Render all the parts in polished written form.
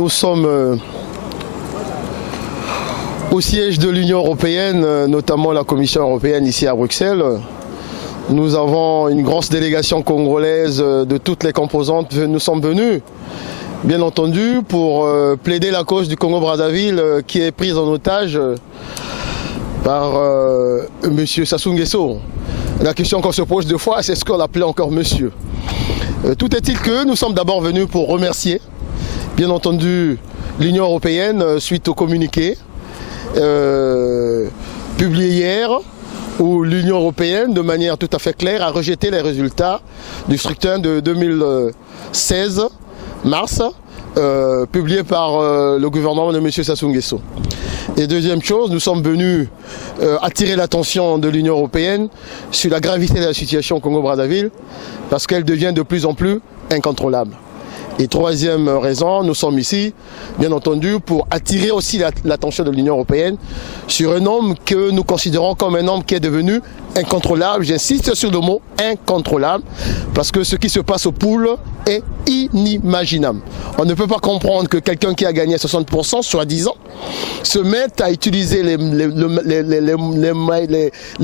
Nous sommes au siège de l'Union européenne, notamment la Commission européenne ici à Bruxelles. Nous avons une grosse délégation congolaise de toutes les composantes. Nous sommes venus, bien entendu, pour plaider la cause du Congo-Brazzaville qui est prise en otage par M. Sassou Nguesso. La question qu'on se pose deux fois, c'est ce qu'on appelait encore monsieur. Tout est-il que nous sommes d'abord venus pour remercier, bien entendu, l'Union européenne suite au communiqué publié hier, où l'Union européenne, de manière tout à fait claire, a rejeté les résultats du scrutin de 2016, mars, publié par le gouvernement de M. Sassou Nguesso. Et deuxième chose, nous sommes venus attirer l'attention de l'Union européenne sur la gravité de la situation au Congo-Brazzaville, parce qu'elle devient de plus en plus incontrôlable. Et troisième raison, nous sommes ici, bien entendu, pour attirer aussi l'attention de l'Union européenne sur un homme que nous considérons comme un homme qui est devenu incontrôlable. J'insiste sur le mot incontrôlable, parce que ce qui se passe au pool est inimaginable. On ne peut pas comprendre que quelqu'un qui a gagné 60%, soi-disant, se mette à utiliser les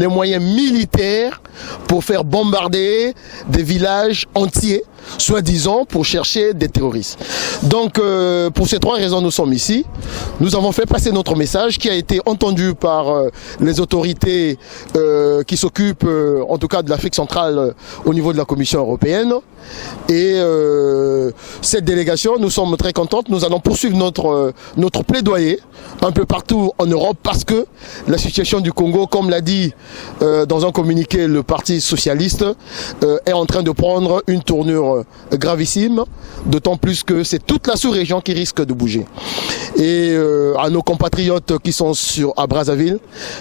moyens militaires pour faire bombarder des villages entiers, soi-disant pour chercher des terroristes. Donc pour ces trois raisons nous sommes ici. Nous avons fait passer notre message qui a été entendu par les autorités qui s'occupent en tout cas de l'Afrique centrale au niveau de la Commission européenne. Et cette délégation, nous sommes très contentes. Nous allons poursuivre notre plaidoyer un peu partout en Europe parce que la situation du Congo, comme l'a dit dans un communiqué le Parti socialiste, est en train de prendre une tournure gravissime, d'autant plus que c'est toute la sous-région qui risque de bouger. Et à nos compatriotes qui sont à Brazzaville,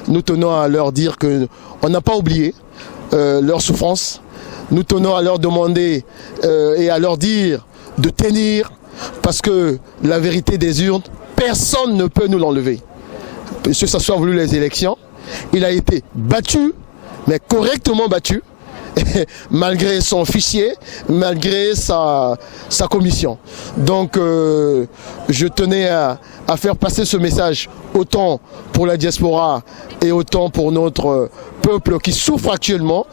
nous tenons à leur dire qu'on n'a pas oublié leur souffrance. Nous tenons à leur demander et à leur dire de tenir parce que la vérité des urnes, personne ne peut nous l'enlever. M. Sassou a voulu les élections, il a été battu, mais correctement battu, malgré son fichier, malgré sa commission. Donc je tenais à faire passer ce message autant pour la diaspora et autant pour notre peuple qui souffre actuellement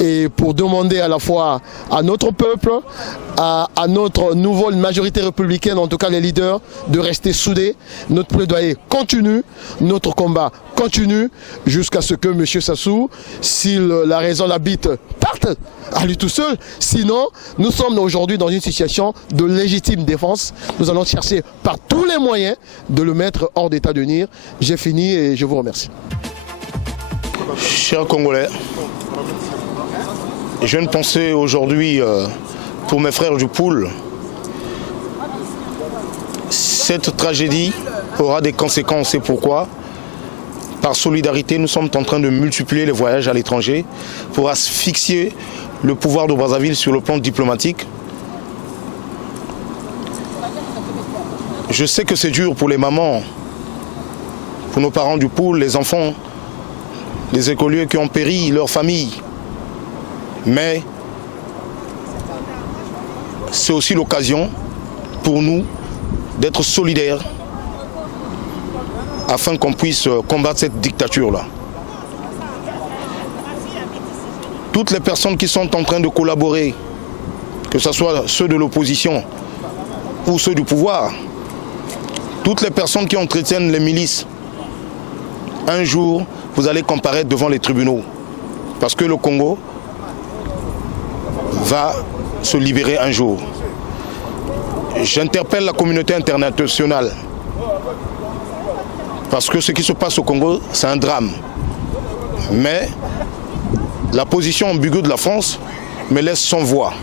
et pour demander à la fois à notre peuple, à notre nouvelle majorité républicaine, en tout cas les leaders, de rester soudés. Notre plaidoyer continue, notre combat continue jusqu'à ce que M. Sassou, si la raison l'habite, parte à lui tout seul. Sinon, nous sommes aujourd'hui dans une situation de légitime défense. Nous allons chercher par tous les moyens de le mettre hors d'état de nuire. J'ai fini et je vous remercie. Chers Congolais, je viens de penser aujourd'hui pour mes frères du pool. Cette tragédie aura des conséquences et pourquoi? Par solidarité, nous sommes en train de multiplier les voyages à l'étranger pour asphyxier le pouvoir de Brazzaville sur le plan diplomatique. Je sais que c'est dur pour les mamans, pour nos parents du pool, les enfants, les écoliers qui ont péri, leurs familles. Mais c'est aussi l'occasion pour nous d'être solidaires afin qu'on puisse combattre cette dictature-là. Toutes les personnes qui sont en train de collaborer, que ce soit ceux de l'opposition ou ceux du pouvoir, toutes les personnes qui entretiennent les milices, un jour, vous allez comparaître devant les tribunaux. Parce que le Congo va se libérer un jour. J'interpelle la communauté internationale. Parce que ce qui se passe au Congo, c'est un drame. Mais la position ambiguë de la France me laisse sans voix.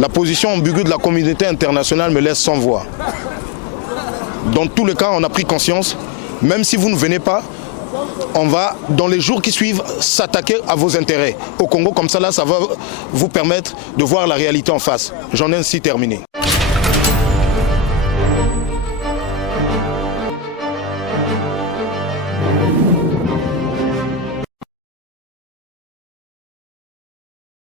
La position ambiguë de la communauté internationale me laisse sans voix. Dans tous les cas, on a pris conscience, même si vous ne venez pas, on va, dans les jours qui suivent, s'attaquer à vos intérêts au Congo. Comme ça, là, ça va vous permettre de voir la réalité en face. J'en ai ainsi terminé.